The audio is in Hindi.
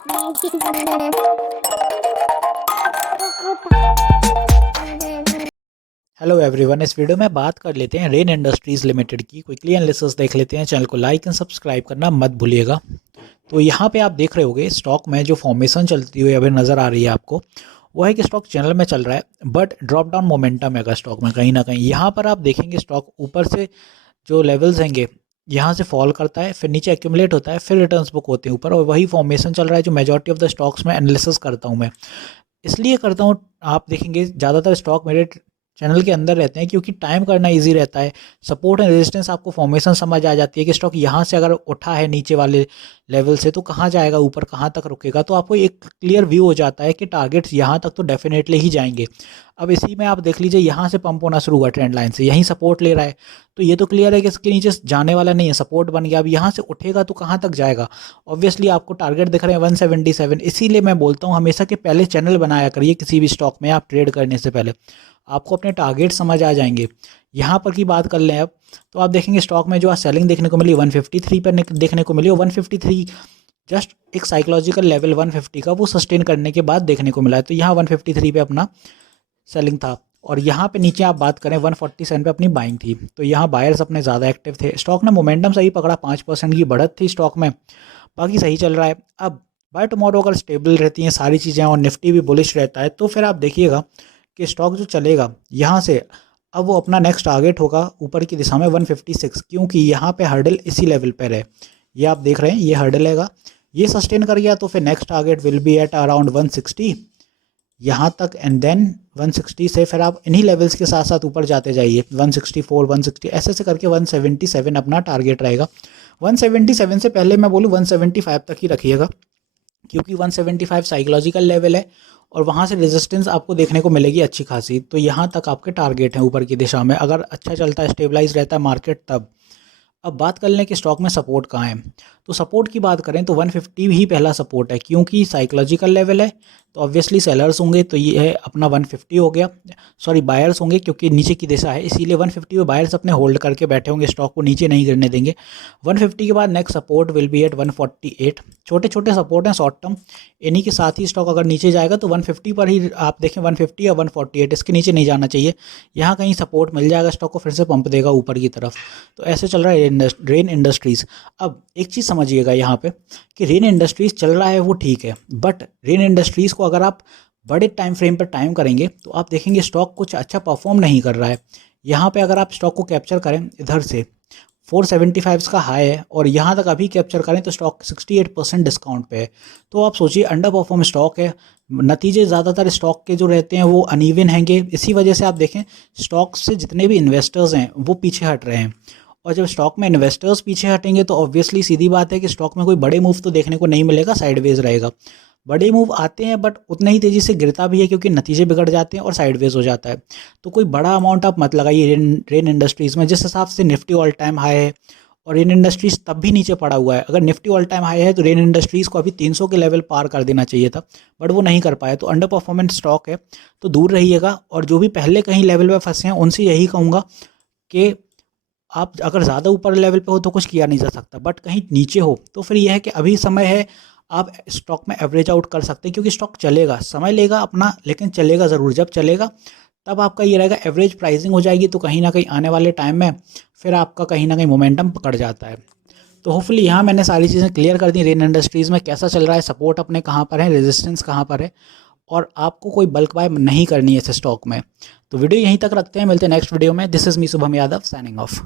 हेलो एवरीवन, इस वीडियो में बात कर लेते हैं रेन इंडस्ट्रीज़ लिमिटेड की। क्विकली एनालिसिस देख लेते हैं। चैनल को लाइक एंड सब्सक्राइब करना मत भूलिएगा। तो यहाँ पे आप देख रहे होगे स्टॉक में जो फॉर्मेशन चलती हुई अभी नज़र आ रही है आपको, वो है कि स्टॉक चैनल में चल रहा है बट ड्रॉप डाउन मोमेंटम है स्टॉक में कहीं ना कहीं। यहाँ पर आप देखेंगे स्टॉक ऊपर से जो लेवल्स हैंगे यहाँ से फॉल करता है, फिर नीचे एक्यूमुलेट होता है, फिर रिटर्न्स बुक होते हैं ऊपर, और वही फॉर्मेशन चल रहा है जो मेजॉरिटी ऑफ द स्टॉक्स में एनालिसिस करता हूँ मैं। इसलिए करता हूँ, आप देखेंगे ज़्यादातर स्टॉक मेरे चैनल के अंदर रहते हैं क्योंकि टाइम करना इजी रहता है। सपोर्ट एंड रेजिस्टेंस आपको फॉर्मेशन समझ आ जाती है कि स्टॉक यहाँ से अगर उठा है नीचे वाले लेवल से तो कहाँ जाएगा, ऊपर कहाँ तक रुकेगा, तो आपको एक क्लियर व्यू हो जाता है कि टारगेट्स यहाँ तक तो डेफिनेटली ही जाएंगे। अब इसी में आप देख लीजिए यहाँ से पंप होना शुरू हुआ ट्रेंड लाइन से, यहीं सपोर्ट ले रहा है, तो ये तो क्लियर है कि इसके नीचे जाने वाला नहीं है, सपोर्ट बन गया। अब यहाँ से उठेगा तो कहाँ तक जाएगा। ऑब्वियसली आपको टारगेट दिख रहे हैं 177। इसीलिए मैं बोलता हूँ हमेशा कि पहले चैनल बनाया करिए किसी भी स्टॉक में आप ट्रेड करने से पहले, आपको अपने टारगेट समझ आ जाएंगे। यहाँ पर की बात कर लें अब, तो आप देखेंगे स्टॉक में जो आज सेलिंग देखने को मिली 153 पर देखने को मिली, और 153 जस्ट एक साइकोलॉजिकल लेवल 150 का वो सस्टेन करने के बाद देखने को मिला है। तो यहाँ 153 पे अपना सेलिंग था, और यहाँ पे नीचे आप बात करें 147 पे अपनी बाइंग थी। तो यहाँ बायर्स अपने ज़्यादा एक्टिव थे। स्टॉक ने मोमेंटम सही पकड़ा, 5% की बढ़त थी स्टॉक में, बाकी सही चल रहा है। अब बाय टुमारो अगर स्टेबल रहती हैं सारी चीज़ें और निफ्टी भी बुलिश रहता है तो फिर आप देखिएगा कि स्टॉक जो चलेगा यहाँ से, अब वो अपना नेक्स्ट टारगेट होगा ऊपर की दिशा में 156, क्योंकि यहाँ पे हर्डल इसी लेवल पर है। ये आप देख रहे हैं, ये हर्डल हैगा, ये सस्टेन कर गया तो फिर next target will be at around 160 यहाँ तक, एंड देन 160 से फिर आप इन्हीं लेवल्स के साथ साथ ऊपर जाते जाइए, 164 160 ऐसे से करके 177 अपना टारगेट रहेगा। 177 से पहले मैं बोलूँ 175 तक ही रखिएगा, क्योंकि 175 साइकोलॉजिकल लेवल है और वहाँ से रेजिस्टेंस आपको देखने को मिलेगी अच्छी खासी। तो यहाँ तक आपके टारगेट हैं ऊपर की दिशा में, अगर अच्छा चलता है, स्टेबलाइज रहता है मार्केट तब। अब बात कर लें कि स्टॉक में सपोर्ट कहाँ है, तो सपोर्ट की बात करें तो 150 ही पहला सपोर्ट है, क्योंकि साइकोलॉजिकल लेवल है तो ऑब्वियसली सेलर्स होंगे, तो ये है अपना 150 हो गया। सॉरी, बायर्स होंगे क्योंकि नीचे की दिशा है, इसीलिए 150 पे बायर्स अपने होल्ड करके बैठे होंगे, स्टॉक को नीचे नहीं गिरने देंगे। 150 के बाद next support will be at 148। छोटे छोटे सपोर्ट हैं शॉर्ट टर्म, इन्हीं के साथ ही स्टॉक अगर नीचे जाएगा तो 150 पर ही आप देखें, 150 या 148, इसके नीचे नहीं जाना चाहिए। यहाँ कहीं सपोर्ट मिल जाएगा, स्टॉक को फिर से पंप देगा ऊपर की तरफ। तो ऐसे चल रहा है रेन इंडस्ट्रीज़। अब एक चीज़ समझिएगा यहाँ पे कि रेन इंडस्ट्रीज़ चल रहा है वो ठीक है, बट रेन इंडस्ट्रीज़ को अगर आप बड़े टाइम फ्रेम पर टाइम करेंगे तो आप देखेंगे स्टॉक कुछ अच्छा परफॉर्म नहीं कर रहा है। यहाँ पे अगर आप स्टॉक को कैप्चर करें, इधर से 475 का हाई है और यहाँ तक अभी कैप्चर करें तो स्टॉक 68% डिस्काउंट पे है। तो आप सोचिए, अंडर परफॉर्म स्टॉक है। नतीजे ज़्यादातर स्टॉक के जो रहते हैं वो अनइवन हैंगे, इसी वजह से आप देखें स्टॉक से जितने भी इन्वेस्टर्स हैं वो पीछे हट रहे हैं। और जब स्टॉक में इन्वेस्टर्स पीछे हटेंगे तो ऑब्वियसली सीधी बात है कि स्टॉक में कोई बड़े मूव तो देखने को नहीं मिलेगा, साइडवेज रहेगा। बड़े मूव आते हैं बट उतने ही तेज़ी से गिरता भी है, क्योंकि नतीजे बिगड़ जाते हैं और साइडवेज हो जाता है। तो कोई बड़ा अमाउंट आप मत लगाइए रेन इंडस्ट्रीज़ में। जिस हिसाब से निफ्टी ऑल टाइम हाई है और रेन इंडस्ट्रीज़ तब भी नीचे पड़ा हुआ है, अगर निफ्टी ऑल टाइम हाई है तो रेन इंडस्ट्रीज़ को अभी 300 के लेवल पार कर देना चाहिए था, बट वो नहीं कर पाया। तो अंडर परफॉर्मेंस स्टॉक है, तो दूर रहिएगा। और जो भी पहले कहीं लेवल पर फंसे हैं उनसे यही कहूँगा कि आप अगर ज़्यादा ऊपर लेवल पे हो तो कुछ किया नहीं जा सकता, बट कहीं नीचे हो तो फिर यह है कि अभी समय है, आप स्टॉक में एवरेज आउट कर सकते हैं, क्योंकि स्टॉक चलेगा, समय लेगा अपना लेकिन चलेगा ज़रूर। जब चलेगा तब आपका ये रहेगा, एवरेज प्राइसिंग हो जाएगी, तो कहीं ना कहीं आने वाले टाइम में फिर आपका कहीं ना कहीं मोमेंटम पकड़ जाता है। तो होपफुली यहाँ मैंने सारी चीज़ें क्लियर कर दी, रेन इंडस्ट्रीज़ में कैसा चल रहा है, सपोर्ट अपने कहाँ पर है, रेजिस्टेंस कहाँ पर है, और आपको कोई बल्क बाय नहीं करनी है इस स्टॉक में। तो वीडियो यहीं तक रखते हैं, मिलते हैं नेक्स्ट वीडियो में। This is me Shubham Yadav, signing off.